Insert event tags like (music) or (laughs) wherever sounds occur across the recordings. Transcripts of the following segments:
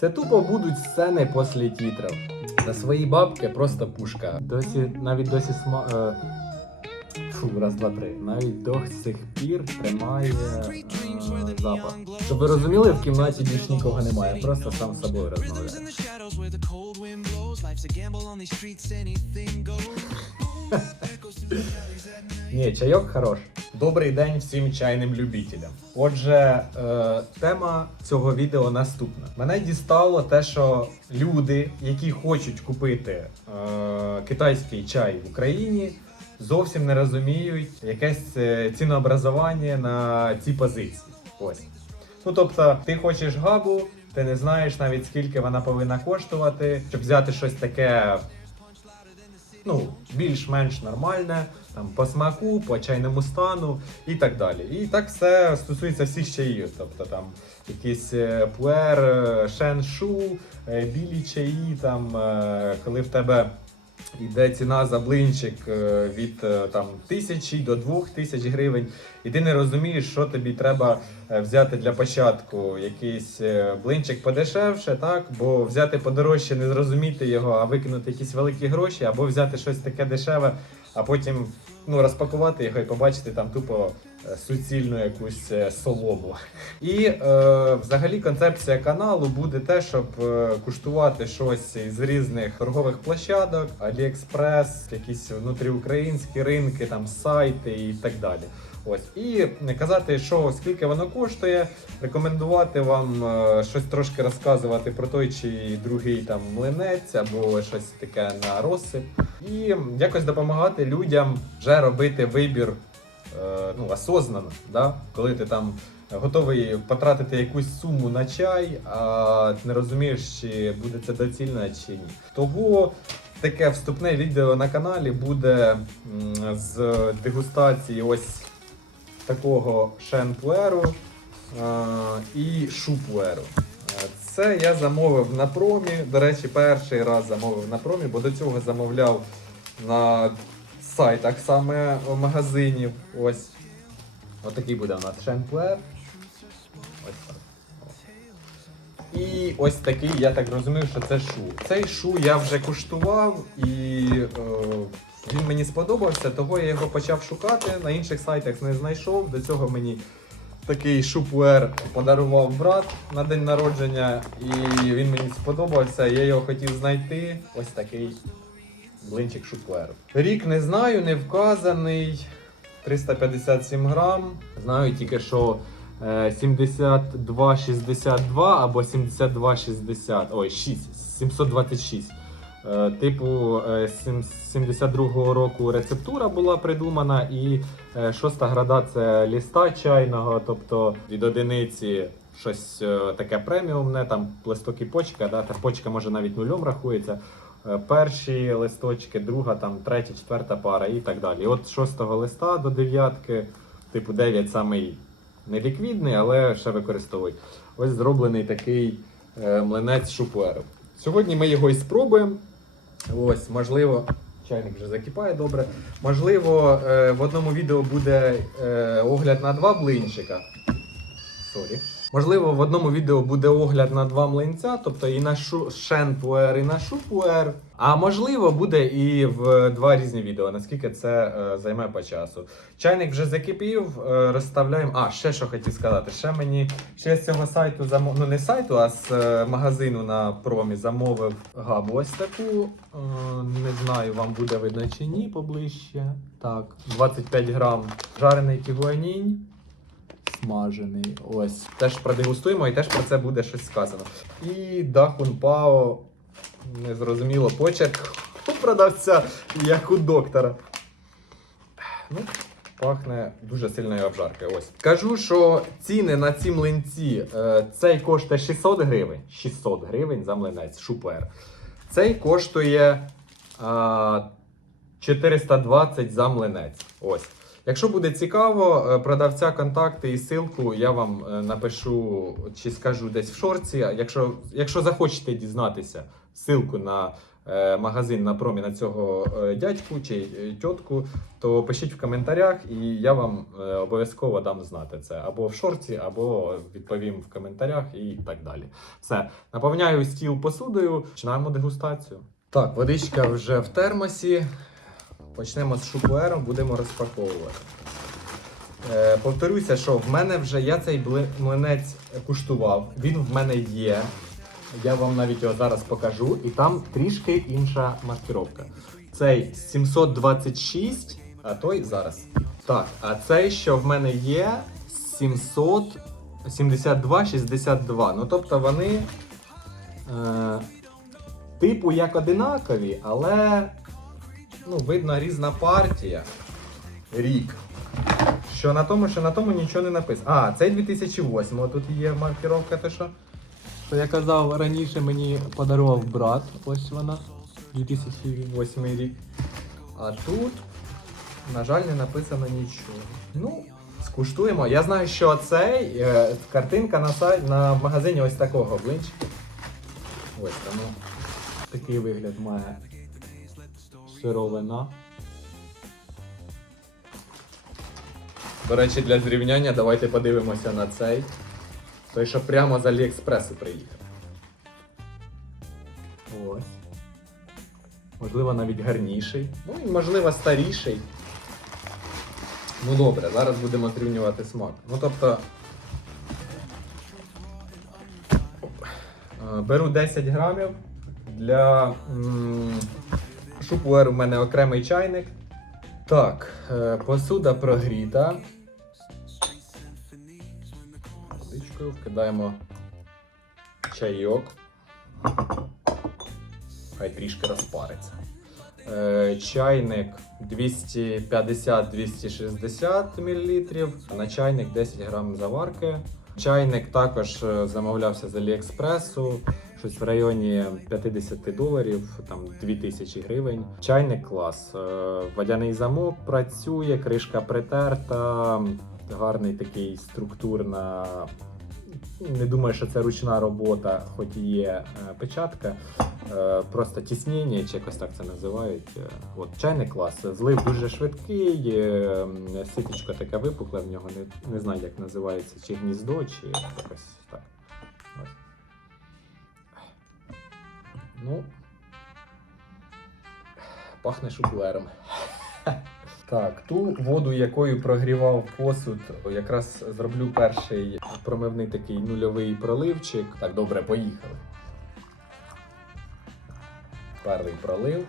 Це тупо будуть сцени після титрів. За свої бабки просто пушка. Досі, навіть досі сма... Е... Фу, раз, два, три. Навіть до сих пір тримає е... запах. Щоб ви розуміли, в кімнаті більш нікого немає, просто сам з собою розмовляє. (laughs) Ні, чайок хорош. Добрий день всім чайним любителям. Отже, е, тема цього відео наступна. Мене дістало те, що люди, які хочуть купити е, китайський чай в Україні, зовсім не розуміють якесь е, цінообразування на ці позиції. Ось. Ну тобто, ти хочеш габу, ти не знаєш навіть скільки вона повинна коштувати, щоб взяти щось таке ну, більш-менш нормальне, там, по смаку, по чайному стану і так далі. І так все стосується всіх чаїв. Тобто там якісь е, пуер, е, шеншу, е, білі чаї, там, коли в тебе. Йде ціна за блинчик від там тисячі до двох тисяч гривень, і ти не розумієш, що тобі треба взяти для початку. Якийсь блинчик подешевше, так? Бо взяти подорожче, не зрозуміти його, а викинути якісь великі гроші, або взяти щось таке дешеве, а потім ну, розпакувати його і побачити там тупо е, суцільну якусь е, солому. І е, взагалі концепція каналу буде те, щоб е, куштувати щось із різних торгових площадок, Аліекспрес, якісь внутріукраїнські ринки, там сайти і так далі. Ось і казати, що скільки воно коштує, рекомендувати вам е, щось трошки розказувати про той чи другий там млинець або щось таке на розсип, і якось допомагати людям вже робити вибір е, ну, осознанно, да? коли ти там готовий потратити якусь суму на чай, а не розумієш, чи буде це доцільно чи ні. Того таке вступне відео на каналі буде з дегустації ось такого шенпуеру е, і шупуеру. Е, Це я замовив на промі. До речі, перший раз замовив на промі, бо до цього замовляв на сайтах саме магазинів. Ось. Отакий буде у нас шенпуер. Ось так. І ось такий, я так розумію, що це шу. Цей шу я вже куштував і е, він мені сподобався, того я його почав шукати. На інших сайтах не знайшов. До цього мені такий шупуер подарував брат на день народження, і він мені сподобався. Я його хотів знайти. Ось такий блинчик шупуеру. Рік не знаю, не вказаний. 357 грам. Знаю тільки, що е, 72,62 або 72,60. Ой, 6, 726. Е, Типу е, сім- 72-го року рецептура була придумана, і е, шоста града це ліста чайного, тобто від одиниці щось е, таке преміумне, там листок і почка, да, та почка може навіть нульом рахується. Е, Перші листочки, друга, там, третя, четверта пара і так далі. І от шостого листа до дев'ятки, типу 9 самий неліквідний, але ще використовують. Ось зроблений такий е, млинець шупуеру. Сьогодні ми його і спробуємо. Ось, можливо, чайник вже закипає добре. Можливо, е, в одному відео буде е, огляд на два блинчика. Сорі. Можливо, в одному відео буде огляд на два млинця, тобто і на шенпуер, і на шупуер. А можливо, буде і в два різні відео, наскільки це е, займе по часу. Чайник вже закипів, е, розставляємо. А, ще що хотів сказати. Ще мені ще з цього сайту замов... ну не сайту, а з е, магазину на промі замовив габу ось таку. Е, не знаю, вам буде видно чи ні поближче. Так, 25 грам жарений тігуанінь смажений. Ось. Теж продегустуємо і теж про це буде щось сказано. І Дахун Пао. Незрозуміло почерк у продавця, як у доктора. Ну, пахне дуже сильною обжаркою. Ось. Кажу, що ціни на ці млинці. е, Цей коштує 600 гривень. 600 гривень за млинець, шупер. Цей коштує а, 420 за млинець. Ось. Якщо буде цікаво, е, продавця контакти і ссылку я вам е, напишу чи скажу десь в шорці. Якщо, якщо захочете дізнатися ссылку на е, магазин на промі на цього дядьку чи тьотку, то пишіть в коментарях, і я вам обов'язково дам знати це або в шорті, або відповім в коментарях і так далі. Все, наповняю стіл посудою, починаємо дегустацію. Так, водичка вже в термосі. Почнемо з шупуером, будемо розпаковувати. Е, повторюся, що в мене вже я цей млинець куштував. Він в мене є. Я вам навіть його зараз покажу, і там трішки інша маркіровка. Цей 726, а той зараз. Так, а цей, що в мене є, 772,62. Ну тобто вони е, типу як одинакові, але ну, видно різна партія. Рік. Що на тому, що на тому нічого не написано. А, цей 2008, тут є маркіровка, те що. Що я казав, раніше мені подарував брат. Ось вона. 2008 рік. А тут, на жаль, не написано нічого. Ну, скуштуємо. Я знаю, що цей е, картинка на сайт на магазині ось такого блинчика. Ось тому. Такий вигляд має сировина. До речі, для зрівняння давайте подивимося на цей. Той, що прямо з Аліекспресу приїхав. Ось. Можливо, навіть гарніший. Ну і можливо старіший. Ну добре, зараз будемо зрівнювати смак. Ну тобто. Е, Беру 10 грамів. Для шупуер у мене окремий чайник. Так, е, посуда прогріта. Водичкою вкидаємо чайок. Хай трішки розпариться. Е, Чайник 250-260 мл, на чайник 10 грам заварки. Чайник також е, замовлявся з Аліекспресу, щось в районі 50 доларів, там 2000 гривень. Чайник клас. Е, Водяний замок працює, кришка притерта, гарний такий структурна. Не думаю, що це ручна робота, хоч і є е, печатка. Е, Просто тіснення, чи якось так це називають. От чайний клас. Злив дуже швидкий, ситочко таке випукле в нього, не, не знаю, як називається, чи гніздо, чи якось так. Ну. Пахне шуплером. Так, ту воду, якою прогрівав посуд, якраз зроблю перший промивний такий нульовий проливчик. Так, добре, поїхали. Перший пролив.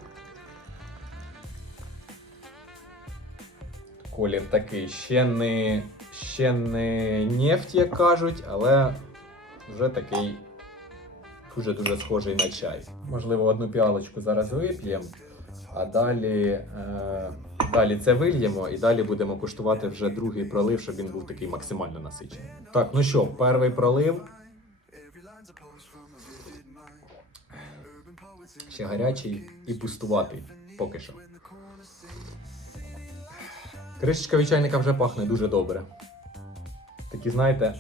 Колір такий ще не, ще не нефть, як кажуть, але вже такий дуже дуже схожий на чай. Можливо, одну піалочку зараз вип'ємо, а далі, е, далі це вильємо і далі будемо куштувати вже другий пролив, щоб він був такий максимально насичений. Так, ну що, перший пролив. Ще гарячий і пустуватий поки що. Кришечка від чайника вже пахне дуже добре. Такі, знаєте,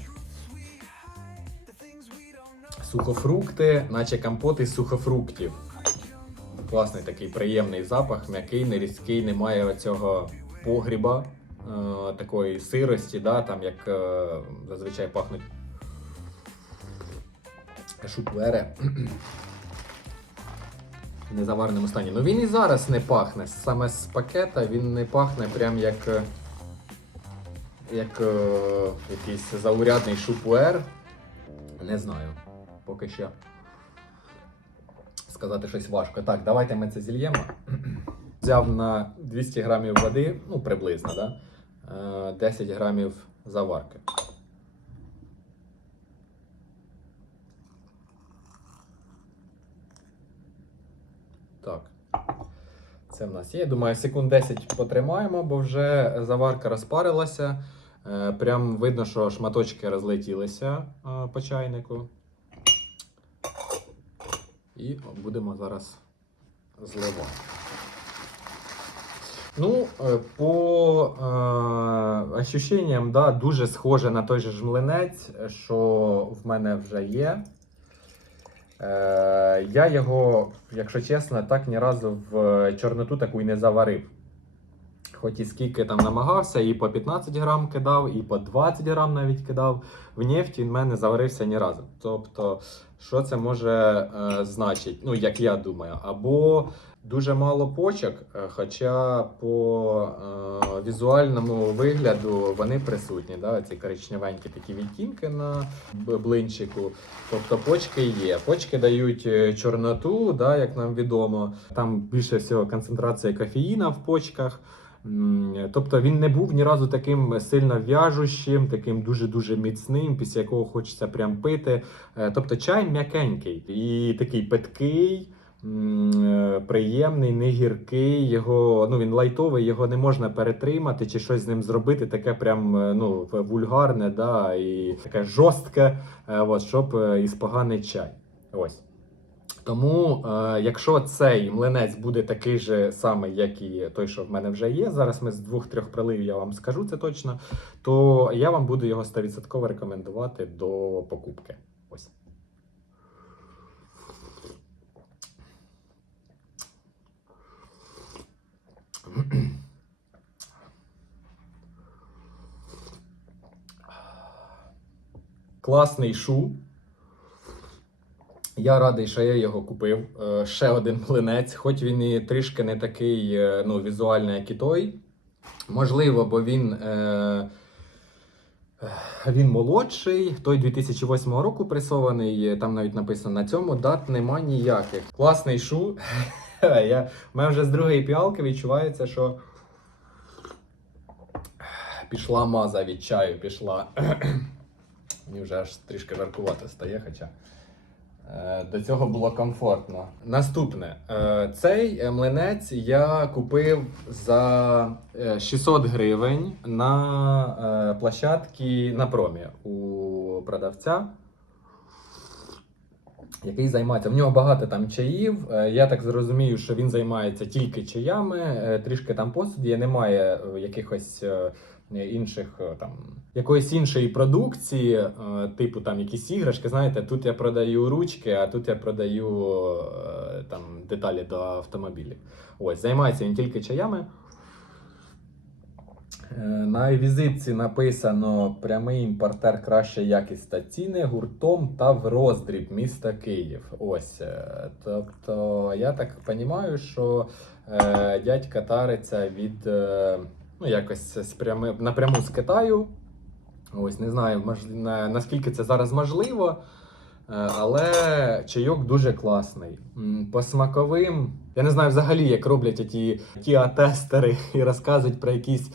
сухофрукти, наче компоти з сухофруктів. Класний такий приємний запах, м'який, не різкий, немає оцього погріба, е, такої сирості, да, там як е, зазвичай пахнуть шуплери в незаварному стані. Ну він і зараз не пахне. Саме з пакета він не пахне прям як, е, як е, якийсь заурядний шупуер. Не знаю. Поки що сказати щось важко. Так, давайте ми це зільємо. (clears throat) Взяв на 200 грамів води, ну приблизно, да? е, 10 грамів заварки. Так. Це в нас є. Думаю, секунд 10 потримаємо, бо вже заварка розпарилася. Е, Прям видно, що шматочки розлетілися е, по чайнику. І будемо зараз зливати. Ну, е, по е, ощущенням, да, дуже схоже на той же млинець, що в мене вже є. Е, я його, якщо чесно, так ні разу в чорноту таку й не заварив. Хоч і скільки там намагався, і по 15 грам кидав, і по 20 грам навіть кидав. В нефті він в мене заварився ні разу. Тобто, що це може е, значить? Ну, як я думаю, або дуже мало почок, е, хоча по е, візуальному вигляду вони присутні. Да? Ці коричневенькі такі відтінки на блинчику. Тобто почки є. Почки дають е, чорноту, да, як нам відомо. Там більше всього концентрація кофеїна в почках. Тобто він не був ні разу таким сильно в'яжущим, таким дуже-дуже міцним, після якого хочеться прям пити. Е, Тобто чай м'якенький і такий питкий, е, приємний, не гіркий. Його ну він лайтовий, його не можна перетримати чи щось з ним зробити. Таке прям е, ну вульгарне, да, і таке жорстке, от, щоб із поганий чай. Ось. Тому, е, якщо цей млинець буде такий же самий, як і той, що в мене вже є, зараз ми з двох-трьох приливів я вам скажу це точно, то я вам буду його 100% рекомендувати до покупки. Ось. Класний шу. Я радий, що я його купив. Е, Ще один млинець, хоч він і трішки не такий е, ну, візуально, як і той. Можливо, бо він, е, е, він молодший, той 2008 року пресований, там навіть написано на цьому дат нема ніяких. Класний шу. (laughs) Я, в мене вже з другої піалки відчувається, що пішла маза від чаю, пішла. (clears throat) Мені вже аж трішки жаркувато стає, хоча. Е, До цього було комфортно. Наступне. Е, Цей е, млинець я купив за е, 600 гривень на е, площадці на промі у продавця. Який займається. В нього багато там чаїв. Е, Я так зрозумію, що він займається тільки чаями, е, трішки там посуді, немає е, якихось е, інших е, там якоїсь іншої продукції, е, типу там якісь іграшки. Знаєте, тут я продаю ручки, а тут я продаю е, там деталі до автомобілів. Ось займається він тільки чаями. На візитці написано прямий імпортер краща якість та ціни гуртом та в роздріб міста Київ. Ось. Тобто, я так розумію, що дядька тариться від ну, якось з напряму з Китаю. Ось не знаю, мож, на, наскільки це зараз можливо. Е, Але чайок дуже класний. По смаковим. Я не знаю взагалі, як роблять ті, ті атестери і розказують про якісь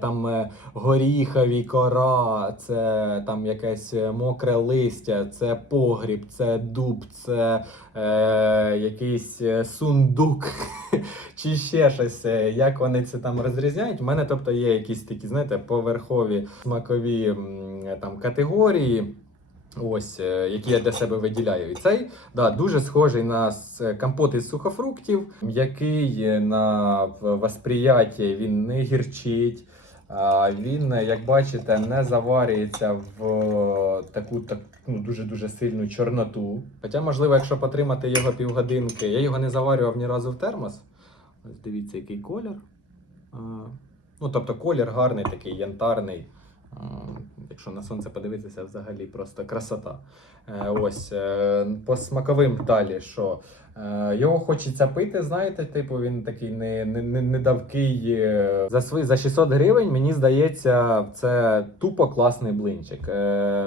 там е, горіхові кора, це там якесь е, мокре листя, це погріб, це дуб, це е, якийсь е, сундук (laughs) чи ще щось. е, Як вони це там розрізняють? У мене тобто є якісь такі, знаєте, поверхові смакові там категорії. Ось, е, які я для себе виділяю. І цей да, дуже схожий на компот із сухофруктів, м'який е, на в- восприяття, він не гірчить. Він, е, як бачите, не заварюється в е, таку так, ну, дуже-дуже сильну чорноту. Хоча, можливо, якщо потримати його півгодинки, я його не заварював ні разу в термос. Ось дивіться, який колір. Ну, тобто колір гарний, такий янтарний. Якщо на сонце подивитися, взагалі просто красота. Е, Ось е, по смаковим далі, що Е, його хочеться пити, знаєте, типу він такий не, не, не, не давкий. За свої за 600 гривень, мені здається, це тупо класний блинчик.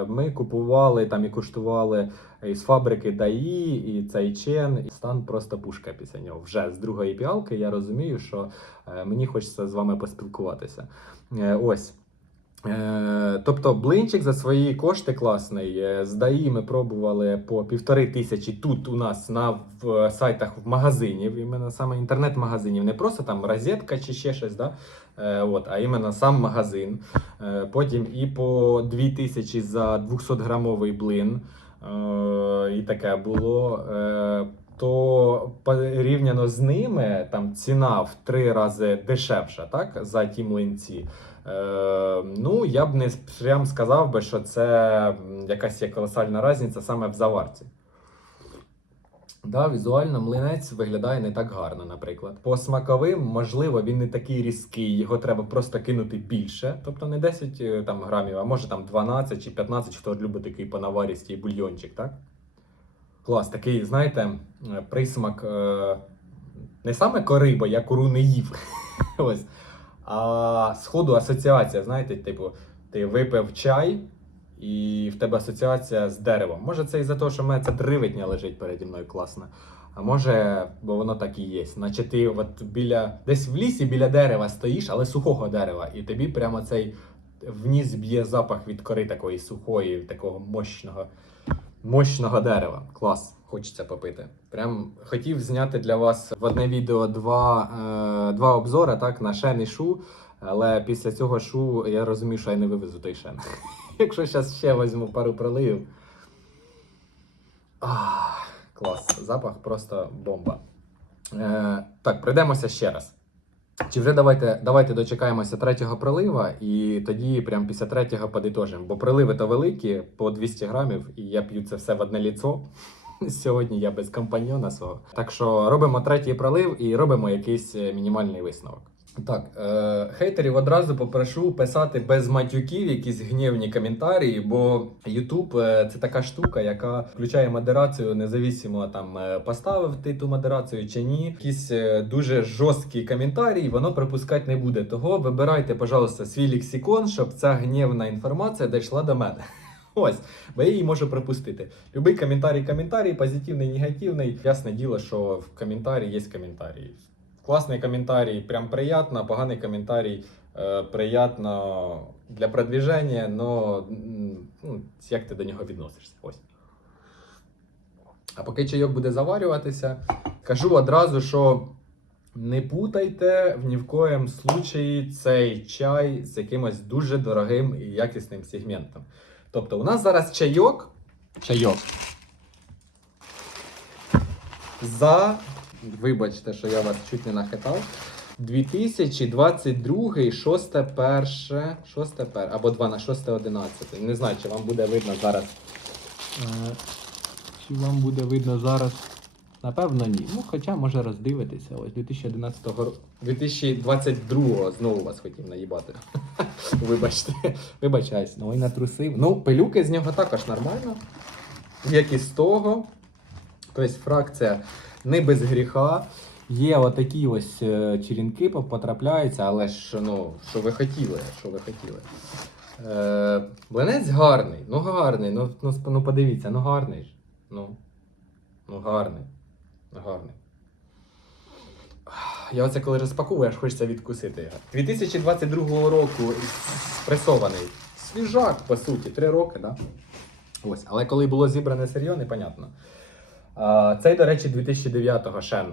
Ми купували там і куштували із фабрики Даї, і цей чен. І стан просто пушка після нього. Вже з другої піалки я розумію, що мені хочеться з вами поспілкуватися. Ось. Е, Тобто блинчик за свої кошти класний. Е, З ДАІ ми пробували по півтори тисячі тут у нас на в сайтах в магазинів, іменно саме інтернет-магазинів, не просто там розетка чи ще щось, да? Е, от, а іменно сам магазин. Е, Потім і по 2 тисячі за 200 грамовий блин. Е, І таке було. То порівняно з ними там ціна в три рази дешевша, так? За ті млинці. Е, ну, я б не прям сказав би, що це якась є колосальна різниця саме в заварці. Да, візуально млинець виглядає не так гарно, наприклад. По смаковим, можливо, він не такий різкий, його треба просто кинути більше. Тобто не 10 е, там, грамів, а може там 12 чи 15, хто любить такий по наварістій бульйончик, так? Клас, такий, знаєте, присмак е, не саме кори, бо я кору не їв. (laughs) Ось. А сходу асоціація, знаєте, типу, ти випив чай, і в тебе асоціація з деревом. Може, це із-за того, що в мене це древитня лежить переді мною класно. А може, бо воно так і є. Наче ти от біля десь в лісі біля дерева стоїш, але сухого дерева, і тобі прямо цей вніс б'є запах від кори такої сухої, такого мощного, мощного дерева. Клас, хочеться попити. Прям хотів зняти для вас в одне відео два, е, два обзори так, на шен і шу. Але після цього шу я розумію, що я не вивезу той шен. (laughs) Якщо зараз ще візьму пару проливів. Клас, запах просто бомба. Е, так, пройдемося ще раз. Чи вже давайте, давайте дочекаємося третього прилива і тоді прямо після третього подитожимо. Бо приливи то великі, по 200 грамів, і я п'ю це все в одне ліцо. (laughs) Сьогодні я без компаньйона свого. Так що робимо третій пролив і робимо якийсь е, мінімальний висновок. Так, е, хейтерів одразу попрошу писати без матюків якісь гнівні коментарі, бо YouTube е, це така штука, яка включає модерацію независимо там е, поставив ти ту модерацію чи ні. Якісь е, дуже жорсткі коментарі, воно пропускати не буде. Того вибирайте, пожалуйста, свій лексикон, щоб ця гнівна інформація дійшла до мене. (laughs) Ось, бо я її можу пропустити. Любий коментарій, коментарій, позитивний, негативний. Ясне діло, що в коментарі є коментарі. Класний коментарій, прям приятно, поганий коментарій е, приятно для продвіження, но ну, як ти до нього відносишся? Ось. А поки чайок буде заварюватися, кажу одразу, що не путайте в ні в коєм случаї цей чай з якимось дуже дорогим і якісним сегментом. Тобто, у нас зараз чайок. Чайок. За. Вибачте, що я вас чуть не нахитав. 2022, 6 перше, 6 пер, або 12, 6 11. Не знаю, чи вам буде видно зараз. Е, Чи вам буде видно зараз? Напевно, ні. Ну, хоча може роздивитися. Ось 2011 року. 2022 знову вас хотів наїбати. (laughs) Вибачте. Вибачаюсь, ну і натрусив. Ну, пилюки з нього також нормально. Як і з того. Тобто фракція не без гріха. Є отакі ось е, черенки потрапляються, але ж ну, що ви хотіли, що ви хотіли. Е, Блинець гарний, ну гарний, ну, ну, ну подивіться, ну гарний ж. Ну, ну гарний. Гарний. Я оце коли розпаковую, аж хочеться відкусити його. 2022 року спресований. Свіжак, по суті, три роки, да? Ось. Але коли було зібране сир'йо, непонятно. Цей, до речі, 2009-го Шен.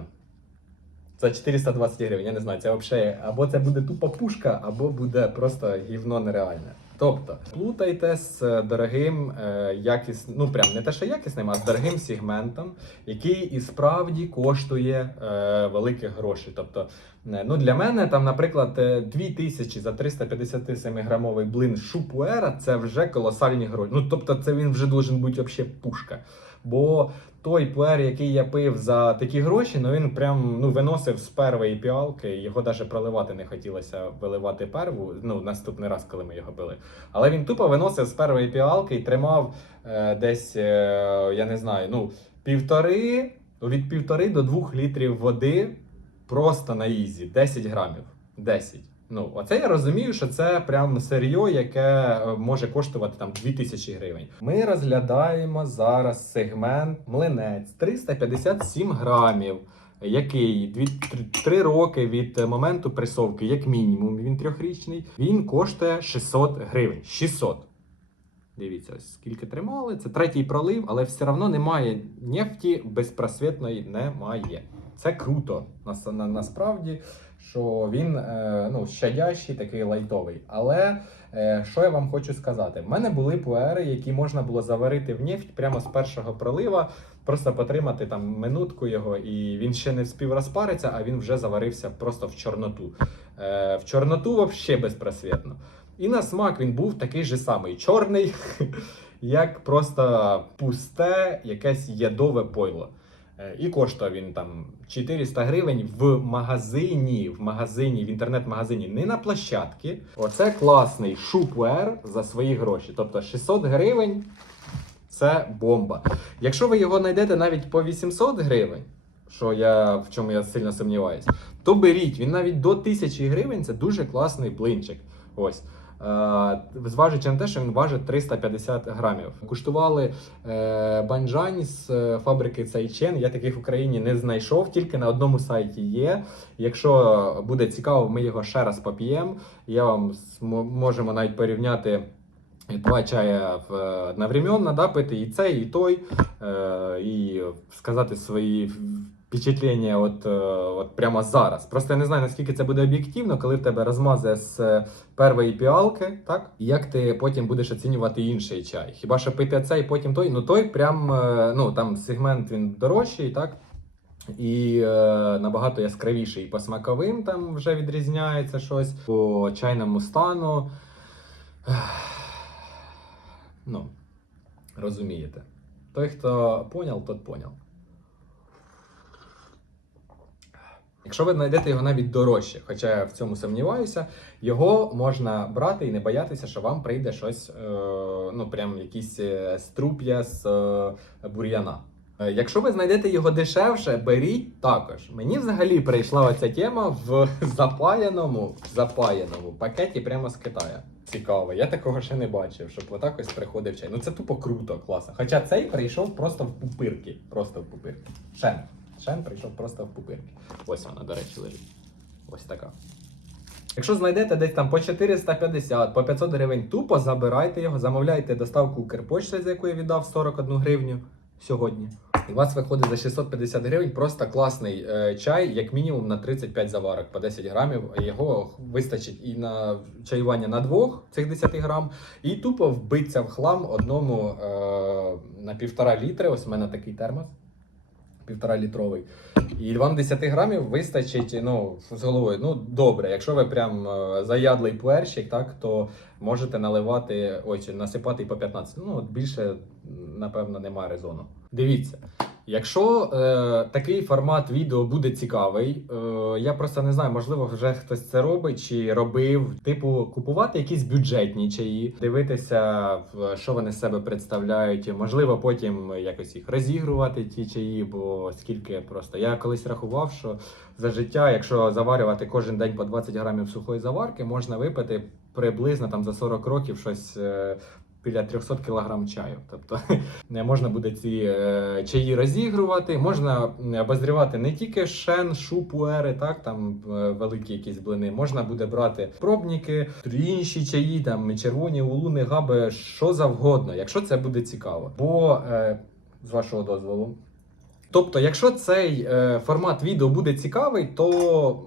За 420 гривень, я не знаю, це взагалі або це буде тупа пушка, або буде просто гівно нереальне. Тобто, плутайте з е, дорогим, е, якіс... ну прям не те, що якісним, а з дорогим сегментом, який і справді коштує е, великих грошей. Тобто, е, ну для мене там, наприклад, е, 2000 за 357 грамовий блин шупуера це вже колосальні гроші. Ну тобто, це він вже должен бути взагалі пушка. Бо той пуер, який я пив за такі гроші, ну він прям ну виносив з первої піалки. Його навіть проливати не хотілося виливати перву. Ну наступний раз, коли ми його пили. Але він тупо виносив з первої піалки і тримав е, десь, е, я не знаю, ну півтори від півтори до двох літрів води просто на ізі, 10 грамів. 10. Ну, оце я розумію, що це прям серйо, яке е, може коштувати там 2000 гривень. Ми розглядаємо зараз сегмент млинець 357 грамів, який 3 роки від моменту пресовки, як мінімум, він трьохрічний. Він коштує 600 гривень. 600. Дивіться, ось скільки тримали. Це третій пролив, але все одно немає нефті безпросвітної немає. Це круто нас, на, насправді, що він е, ну, щадящий, такий лайтовий. Але е, що я вам хочу сказати? В мене були пуери, які можна було заварити в нефть прямо з першого пролива, просто потримати там минутку його, і він ще не вспів розпаритися, а він вже заварився просто в чорноту. Е, в чорноту взагалі безпросвітно. І на смак він був такий же самий чорний, (laughs) як просто пусте, якесь ядове пойло. Е, І коштує він там 400 гривень в магазині, в магазині, в інтернет-магазині, не на площадці. Оце класний шупвер за свої гроші. Тобто 600 гривень це бомба. Якщо ви його знайдете навіть по 800 гривень, що я в чому я сильно сумніваюся, то беріть. Він навіть до 1000 гривень це дуже класний блинчик. Ось. Е, Зваживши на те, що він важить 350 грамів. Куштували е, банджань з е, фабрики Цайчен. Я таких в Україні не знайшов, тільки на одному сайті є. Якщо буде цікаво, ми його ще раз поп'ємо. Я вам можемо навіть порівняти. Два чая одновременно, да, пити і цей, і той, і сказати свої впечатлення от, е, от прямо зараз. Просто я не знаю, наскільки це буде об'єктивно, коли в тебе розмазе з е, першої піалки, так? І як ти потім будеш оцінювати інший чай. Хіба що пити цей, потім той, ну той прям, е, ну там сегмент він дорожчий, так? І е, набагато яскравіший. І по смаковим там вже відрізняється щось, по чайному стану. Ну, розумієте. Той, хто поняв, тот поняв. Якщо ви знайдете його навіть дорожче, хоча я в цьому сумніваюся, його можна брати і не боятися, що вам прийде щось, е, ну прям якісь е, струп'я з е, бур'яна. Якщо ви знайдете його дешевше, беріть також. Мені взагалі прийшла оця тема в запаяному, запаяному пакеті прямо з Китаю. Цікаво, я такого ще не бачив, щоб отак ось приходив чай. Ну це тупо круто, класно. Хоча цей прийшов просто в пупирки. Просто в пупирки. Шен. Шен прийшов просто в пупирки. Ось вона, до речі, лежить. Ось така. Якщо знайдете десь там по 450, по 500 гривень, тупо забирайте його, замовляйте доставку Укрпошти, за яку я віддав 41 гривню сьогодні. І у вас виходить за 650 гривень просто класний е, чай, як мінімум на 35 заварок по 10 грамів. Його вистачить і на чаювання на двох цих 10 грам, і тупо вбиться в хлам одному е, на півтора літри. Ось у мене такий термос. Півтора літровий. І вам 10 грамів вистачить ну, з головою. Ну, добре, якщо ви прям е, заядлий пуерщик, так, то можете наливати, ой, насипати і по 15. Ну, більше, напевно, немає резону. Дивіться, якщо е, такий формат відео буде цікавий, е, я просто не знаю, можливо, вже хтось це робить чи робив. Типу, купувати якісь бюджетні чаї, дивитися, що вони з себе представляють. Можливо, потім якось їх розігрувати, ті чаї, бо скільки просто. Я колись рахував, що за життя, якщо заварювати кожен день по 20 грамів сухої заварки, можна випити приблизно там за 40 років щось. Біля 300 кг чаю. Тобто (laughs) не можна буде ці е, чаї розігрувати. Можна обозрівати не тільки шен, шупуери, так там е, великі якісь блини. Можна буде брати пробники, інші чаї, там червоні улуни, габи, що завгодно, якщо це буде цікаво. Бо е, з вашого дозволу. Тобто, якщо цей формат відео буде цікавий, то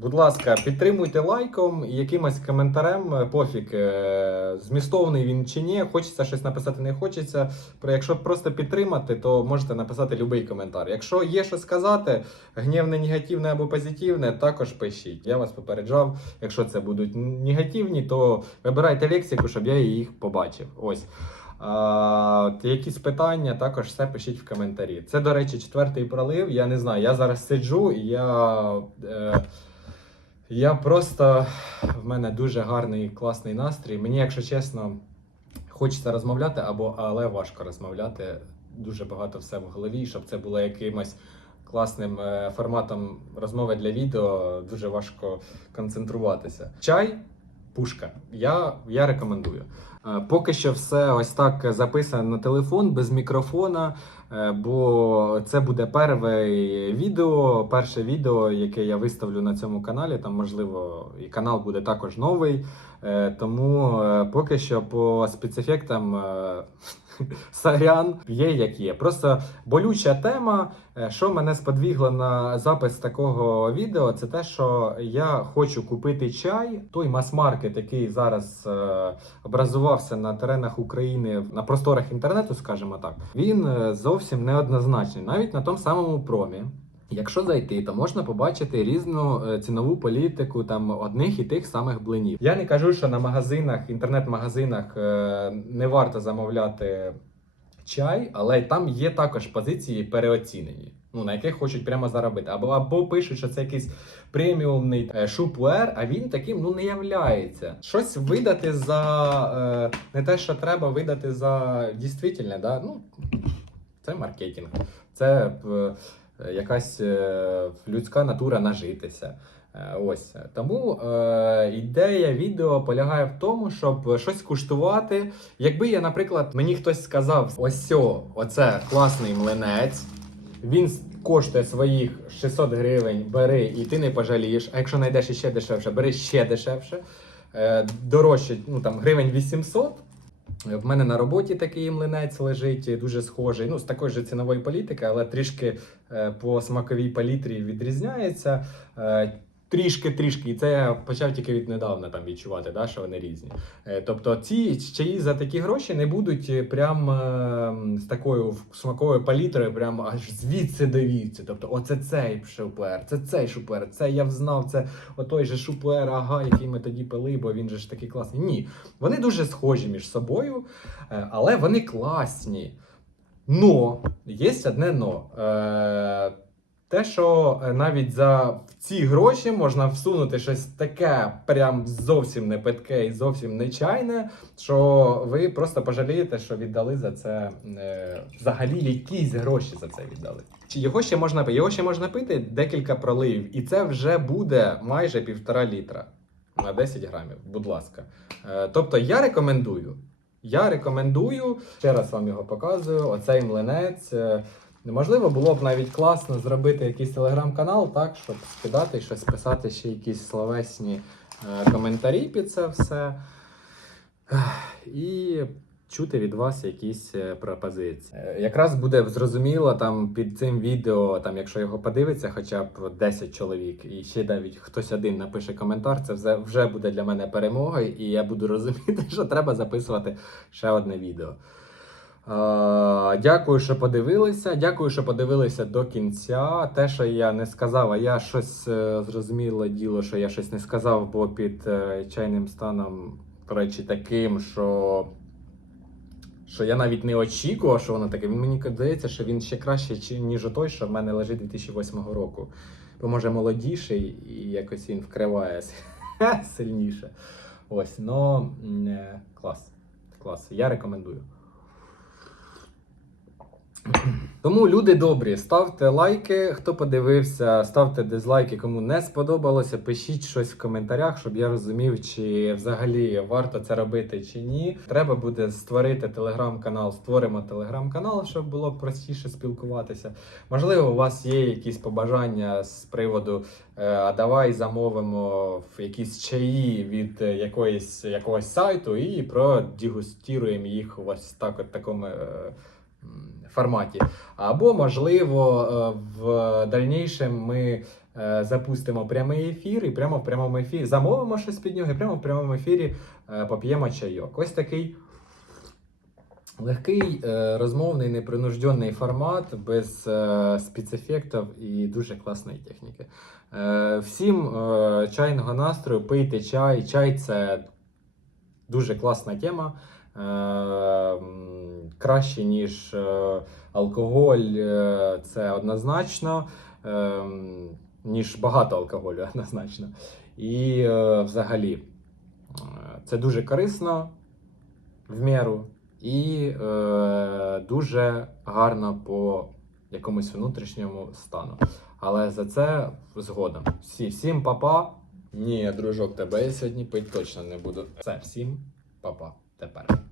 Будь ласка, підтримуйте лайком і якимось коментарем, е, пофіг, е, змістовний він чи ні, хочеться щось написати, не хочеться. Якщо просто підтримати, то можете написати будь-який коментар. Якщо є що сказати, гнівне, негативне або позитивне, також пишіть. Я вас попереджав. Якщо це будуть негативні, то вибирайте лексику, щоб я їх побачив. Ось. А, якісь питання, також все пишіть в коментарі. Це, до речі, четвертий пролив. Я не знаю. Я зараз сиджу і я. Е, я просто в мене дуже гарний класний настрій. Мені, якщо чесно, хочеться розмовляти, або але важко розмовляти. Дуже багато все в голові, щоб це було якимось класним е, форматом розмови для відео. Дуже важко концентруватися. Чай, пушка. Я, я рекомендую. Е, Поки що все ось так записано на телефон без мікрофона. Е, Бо це буде перше відео, перше відео, яке я виставлю на цьому каналі. Там, можливо, і канал буде також новий. Е, Тому поки що по спецефектам (laughs) сорян є як є. Просто болюча тема, е, що мене сподвігло на запис такого відео, це те, що я хочу купити чай, той мас-маркет, який зараз е, образувався на теренах України на просторах інтернету, скажімо так, він е, зовсім неоднозначний, навіть на тому самому промі. Якщо зайти, то можна побачити різну е, цінову політику там одних і тих самих блинів. Я не кажу, що на магазинах, інтернет-магазинах е, не варто замовляти чай, але там є також позиції переоцінені. Ну, на яких хочуть прямо заробити. Або, або пишуть, що це якийсь преміумний е, шупуер, а він таким ну не являється. Щось видати за е, не те, що треба видати за дійствительне, да? ну, це маркетинг, це е, якась е, людська натура нажитися. Е, Ось тому е, ідея відео полягає в тому, щоб щось куштувати. Якби я, наприклад, мені хтось сказав: ось сьо, оце класний млинець, він коштує своїх 600 гривень, бери і ти не пожалієш. А якщо знайдеш іще дешевше, бери ще дешевше. Е, дорожче, ну там гривень 800. В мене на роботі такий млинець лежить, дуже схожий. Ну, з такої ж цінової політики, але трішки е, по смаковій палітрі відрізняється. Трішки-трішки, і це я почав тільки віднедавна там відчувати, да, що вони різні. Е, Тобто ці чаї за такі гроші не будуть е, прям е, з такою смаковою палітрою, прям аж звідси віці. Тобто, оце цей шупер, це цей шупер, це я взнав, це отой же шупер, ага, який ми тоді пили, бо він же ж такий класний. Ні, вони дуже схожі між собою, але вони класні. Но є одне но. Е, те, що е, навіть за ці гроші можна всунути щось таке, прям зовсім не питке і зовсім не чайне, що ви просто пожалієте, що віддали за це е, взагалі якісь гроші за це віддали. Чи Його ще можна? Його ще можна пити декілька проливів, і це вже буде майже півтора літра на 10 грамів. Будь ласка. Е, тобто я рекомендую. Я рекомендую, ще раз вам його показую. Оцей млинець. Можливо, було б навіть класно зробити якийсь телеграм-канал, так, щоб скидати щось, писати ще якісь словесні е, коментарі під це все. І чути від вас якісь е, пропозиції. Е, Якраз буде зрозуміло там під цим відео, там, якщо його подивиться, хоча б 10 чоловік, і ще навіть хтось один напише коментар, це вже буде для мене перемогою, і я буду (laughs) розуміти, що треба записувати ще одне відео. Дякую, що подивилися. Дякую, що подивилися до кінця. Те, що я не сказав, а я щось е, зрозуміло діло, що я щось не сказав, бо під е, чайним станом, речі, таким, що. Що я навіть не очікував, що воно таке. Мені здається, що він ще краще, ніж той, що в мене лежить 2008 року. Бо може молодіший і якось він вкриває (laughs) сильніше. Ось, е, клас. Клас. Я рекомендую. Тому люди добрі, ставте лайки, хто подивився, ставте дизлайки, кому не сподобалося. Пишіть щось в коментарях, щоб я розумів, чи взагалі варто це робити чи ні. Треба буде створити телеграм-канал. Створимо телеграм-канал, щоб було простіше спілкуватися. Можливо, у вас є якісь побажання з приводу, е, а давай замовимо в якісь чаї від е, якоїсь якогось сайту і продегустіруємо їх ось так, от такому. Форматі. Або, можливо, е, в дальнішому ми е, запустимо прямий ефір і прямо в прямому ефірі замовимо щось під нього і прямо в прямому ефірі е, поп'ємо чайок. Ось такий легкий, розмовний, непринужденний формат без спецефектів і дуже класної техніки. Всім чайного настрою, пийте чай. Чай це дуже класна тема. Е, краще, ніж е, алкоголь, е, це однозначно, ніж багато алкоголю, (laughs) однозначно. І взагалі це дуже корисно в міру і дуже гарно по якомусь внутрішньому стану. Але за це згодом. Всі, всім папа. Ні, дружок, тебе я сьогодні пить точно не буду. Все, всім папа. Тепер.